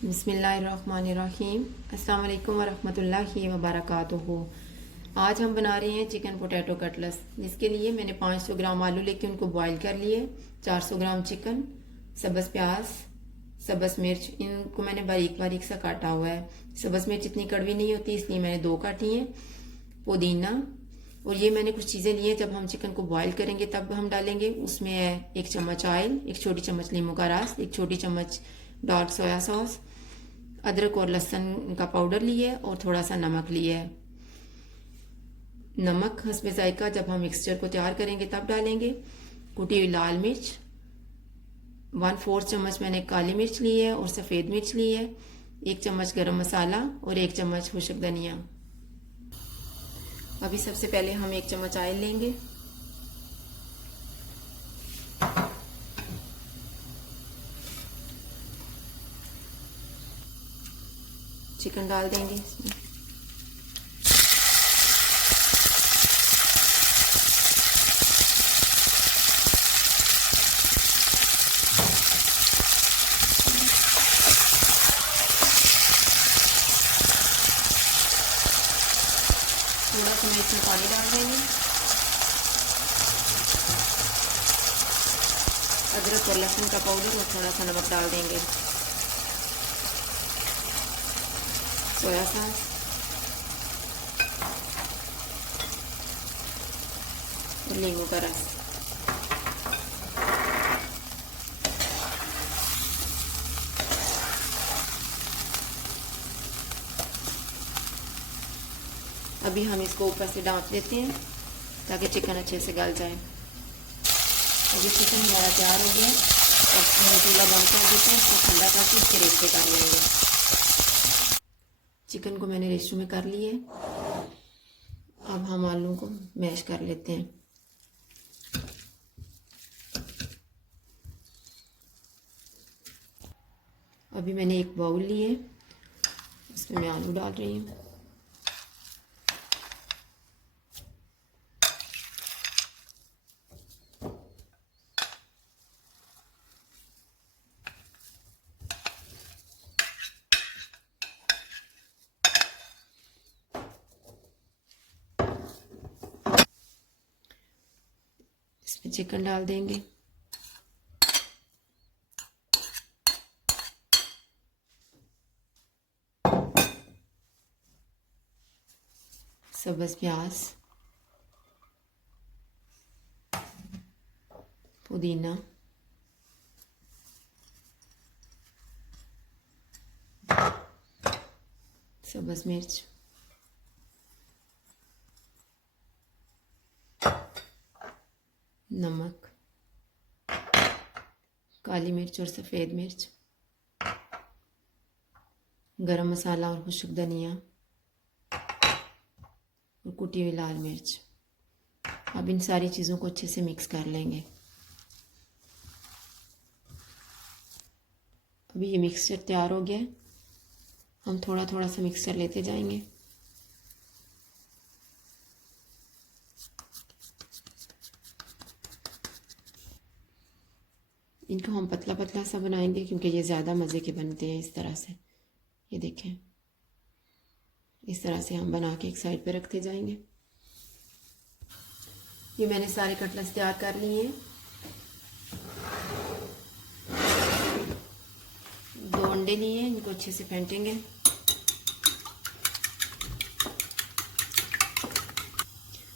बिस्मिल्लाहिर्रहमानिर्रहीम। अस्सलाम वालेकुम वरहमतुल्लाहि वबरकातुहू। आज हम बना रहे हैं चिकन पोटैटो कटलेट्स। जिसके लिए मैंने 500 ग्राम आलू लेके उनको बॉईल कर लिए, 400 ग्राम चिकन, सब्ज़ प्याज, सब्ज़ मिर्च, इनको मैंने बारीक बारीक सा काटा हुआ है। सब्ज़ मिर्च इतनी कड़वी नहीं होती इसलिए मैंने 2 काटी हैं। पुदीना, और ये मैंने कुछ चीज़ें ली हैं, जब हम चिकन को बॉईल करेंगे तब हम डालेंगे। उसमें है 1 चम्मच ऑयल, 1 छोटी चम्मच नींबू का रस, 1 छोटी चम्मच डार्क सोया सॉस, अदरक और लहसुन का पाउडर लिया है और थोड़ा सा नमक लिया है। नमक हस्बे जायका जब हम मिक्सचर को तैयार करेंगे तब डालेंगे। कुटी हुई लाल मिर्च, 1/4 चम्मच मैंने काली मिर्च ली है और सफ़ेद मिर्च ली है, 1 चम्मच गरम मसाला और 1 चम्मच खुश्क धनिया। अभी सबसे पहले हम 1 चम्मच ऑयल लेंगे। चिकन डाल देंगे इसमें। थोड़ा सा मैं इसमें पानी डाल देंगे। अदरक और लहसुन का पाउडर और थोड़ा सा नमक डाल देंगे। सोया सॉस और नींबू का रस। अभी हम इसको ऊपर से ढाँप देते हैं ताकि चिकन अच्छे से गल जाए। अभी चिकन हमारा तैयार हो गया और हम चूल्हा बंद कर देते हैं। इसको ठंडा करके इसके रेशे कर लेंगे। चिकन को मैंने रेशों में कर लिए। अब हम आलू को मैश कर लेते हैं। अभी मैंने एक बाउल लिए, इसमें मैं आलू डाल रही हूँ। इसमें चिकन डाल देंगे। सब्ज़ प्याज, पुदीना, सब्ज़ मिर्च, नमक, काली मिर्च और सफ़ेद मिर्च, गरम मसाला और खुश्क धनिया और कुटी हुई लाल मिर्च। अब इन सारी चीज़ों को अच्छे से मिक्स कर लेंगे। अभी ये मिक्सचर तैयार हो गया है। हम थोड़ा थोड़ा सा मिक्सचर लेते जाएंगे। इनको हम पतला पतला सा बनाएंगे क्योंकि ये ज़्यादा मज़े के बनते हैं इस तरह से। ये देखें, इस तरह से हम बना के एक साइड पे रखते जाएंगे। ये मैंने सारे कटलेट्स तैयार कर लिए हैं। 2 अंडे लिए हैं, इनको अच्छे से फेंटेंगे।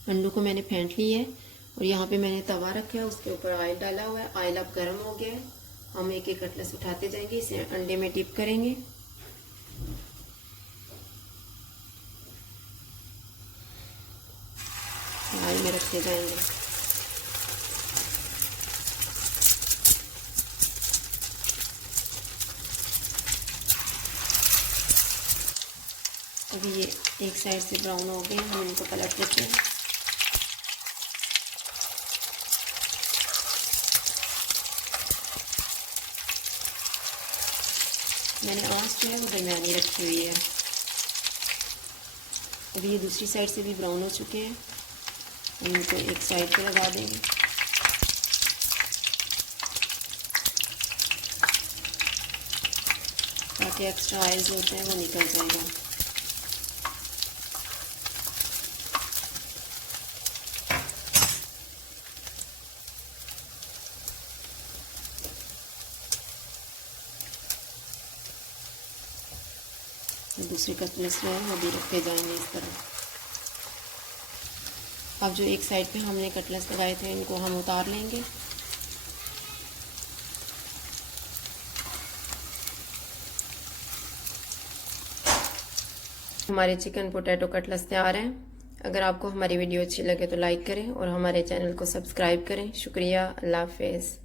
अंडों को मैंने फेंट लिया है और यहाँ पे मैंने तवा रखा है, उसके ऊपर ऑयल डाला हुआ है। ऑयल अब गर्म हो गया है। हम एक एक कटलेट्स उठाते जाएंगे, इसे अंडे में डिप करेंगे। ऑयल में रखते जाएंगे। अभी ये एक साइड से ब्राउन हो गए, हम इनको पलट देते हैं। मैंने आंच जो है वो दरमियानी रखी हुई है। अभी ये दूसरी साइड से भी ब्राउन हो चुके हैं, हम इनको एक साइड पे लगा देंगे। ताकि एक्स्ट्रा ऑयल जो होते हैं वो निकल जाएगा। दूसरे कटलेट्स जो है वो भी रखे जाएंगे इस तरह। अब जो एक साइड पे हमने कटलेट्स लगाए थे इनको हम उतार लेंगे। हमारे चिकन पोटैटो कटलेट्स तैयार हैं। अगर आपको हमारी वीडियो अच्छी लगे तो लाइक करें और हमारे चैनल को सब्सक्राइब करें। शुक्रिया, अल्लाह हाफिज़।